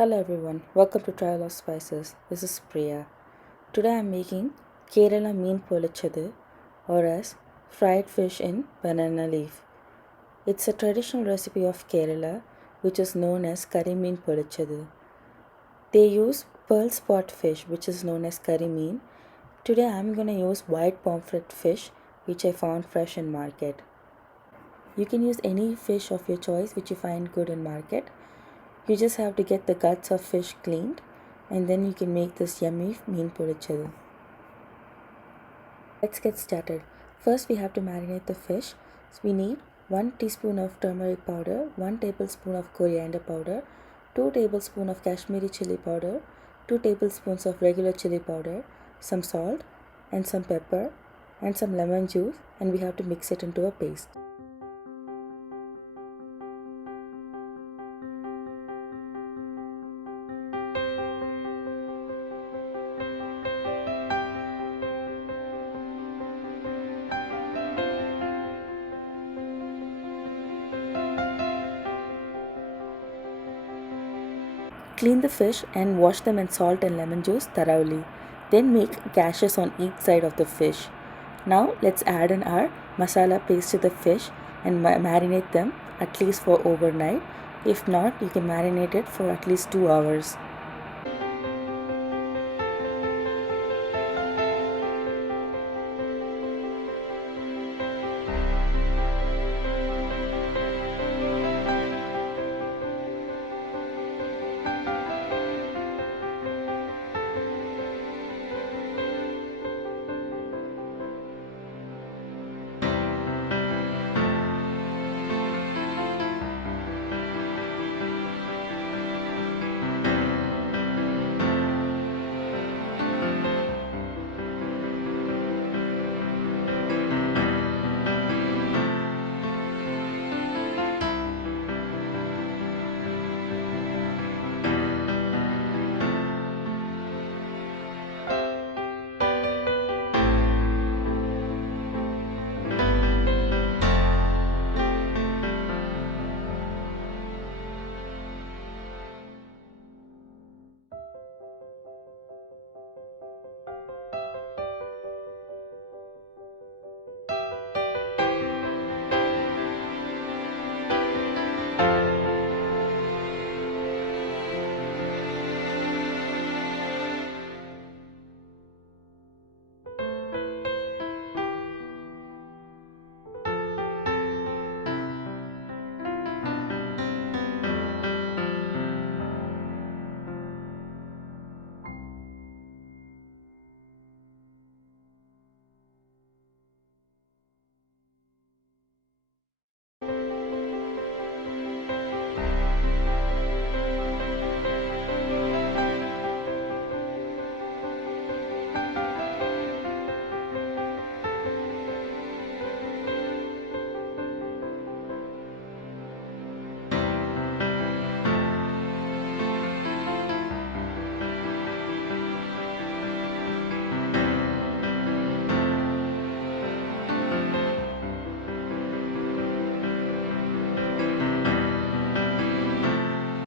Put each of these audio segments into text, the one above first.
Hello everyone, welcome to Trial of Spices. This is Priya. Today I am making Kerala Meen Pollichathu, or as fried fish in banana leaf. It's a traditional recipe of Kerala which is known as Karimeen Pollichathu. They use pearl spot fish which is known as Karimeen. Today I am going to use white pomfret fish which I found fresh in market. You can use any fish of your choice which you find good in market. You just have to get the guts of fish cleaned and then you can make this yummy Meen Pollichathu. Let's get started. First we have to marinate the fish. So we need 1 teaspoon of turmeric powder, 1 tablespoon of coriander powder, 2 tablespoons of Kashmiri chili powder, 2 tablespoons of regular chili powder, some salt and some pepper and some lemon juice, and we have to mix it into a paste. Clean the fish and wash them in salt and lemon juice thoroughly. Then make gashes on each side of the fish. Now let's add in our masala paste to the fish and marinate them at least for overnight. If not, you can marinate it for at least 2 hours.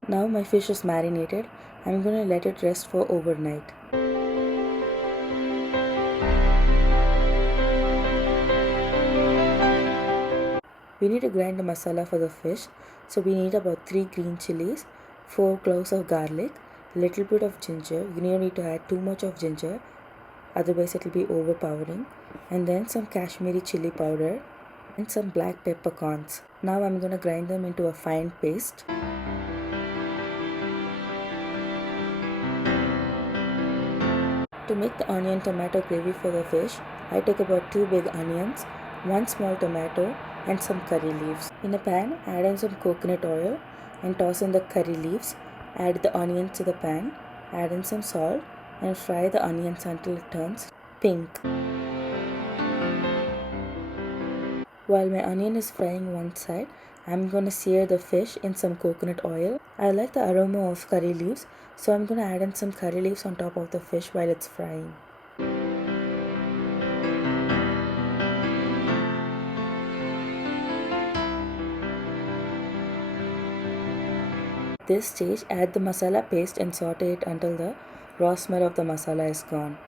Now my fish is marinated. I'm going to let it rest for overnight. We need to grind the masala for the fish. So we need about 3 green chilies, 4 cloves of garlic, a little bit of ginger. You don't need to add too much of ginger, otherwise it will be overpowering. And then some Kashmiri chili powder and some black peppercorns. Now I'm going to grind them into a fine paste. To make the onion tomato gravy for the fish, I took about 2 big onions, 1 small tomato and some curry leaves. In a pan, add in some coconut oil and toss in the curry leaves. Add the onions to the pan, add in some salt and fry the onions until it turns pink. While my onion is frying one side, I'm going to sear the fish in some coconut oil. I like the aroma of curry leaves, so I'm going to add in some curry leaves on top of the fish while it's frying. This stage, add the masala paste and saute it until the raw smell of the masala is gone.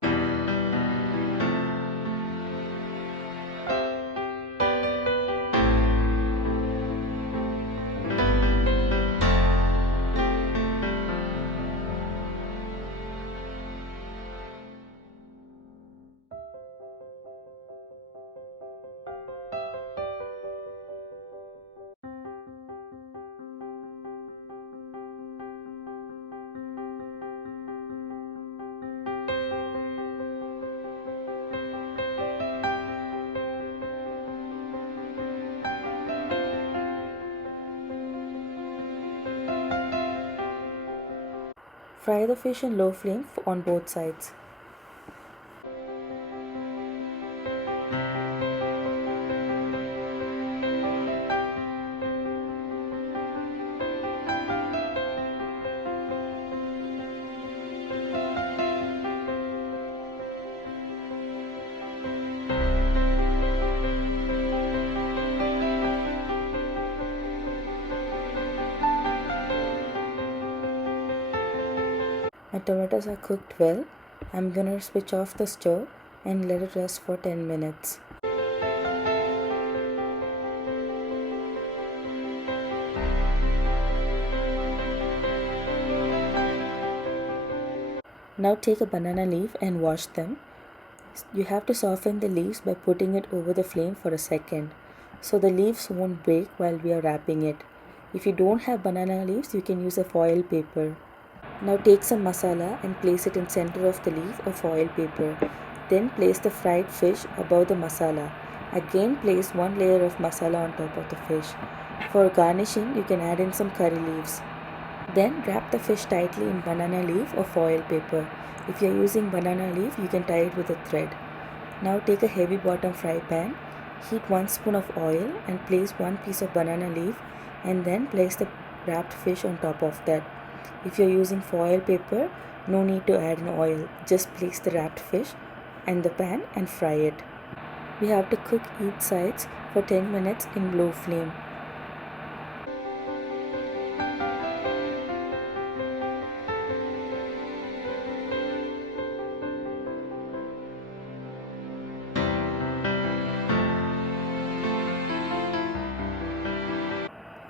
Fry the fish in low flame on both sides. My tomatoes are cooked well. I'm gonna switch off the stove and let it rest for 10 minutes. Now take a banana leaf and wash them. You have to soften the leaves by putting it over the flame for a second, so the leaves won't break while we are wrapping it. If you don't have banana leaves, you can use a foil paper. Now take some masala and place it in center of the leaf or foil paper. Then place the fried fish above the masala. Again place one layer of masala on top of the fish. For garnishing, you can add in some curry leaves. Then wrap the fish tightly in banana leaf or foil paper. If you are using banana leaf, you can tie it with a thread. Now take a heavy bottom fry pan, heat 1 spoon of oil and place one piece of banana leaf and then place the wrapped fish on top of that. If you are using foil paper, no need to add in oil. Just place the wrapped fish in the pan and fry it. We have to cook each sides for 10 minutes in low flame.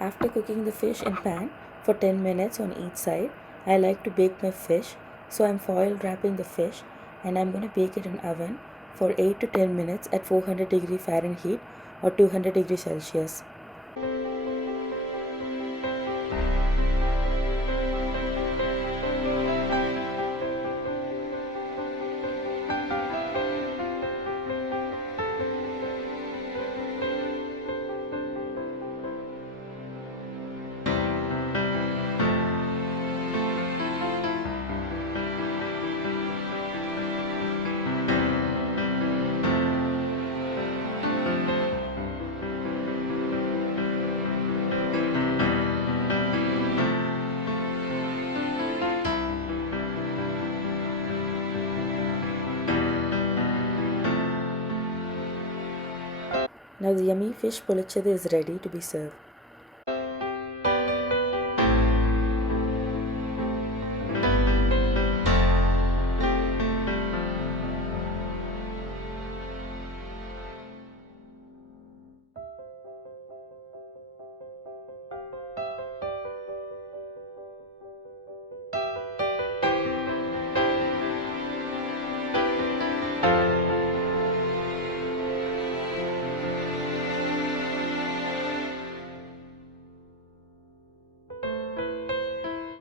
After cooking the fish in pan for 10 minutes on each side, I like to bake my fish, so I'm foil wrapping the fish and I'm going to bake it in oven for 8 to 10 minutes at 400 degree Fahrenheit or 200 degrees Celsius. Now the yummy fish pollichathu is ready to be served.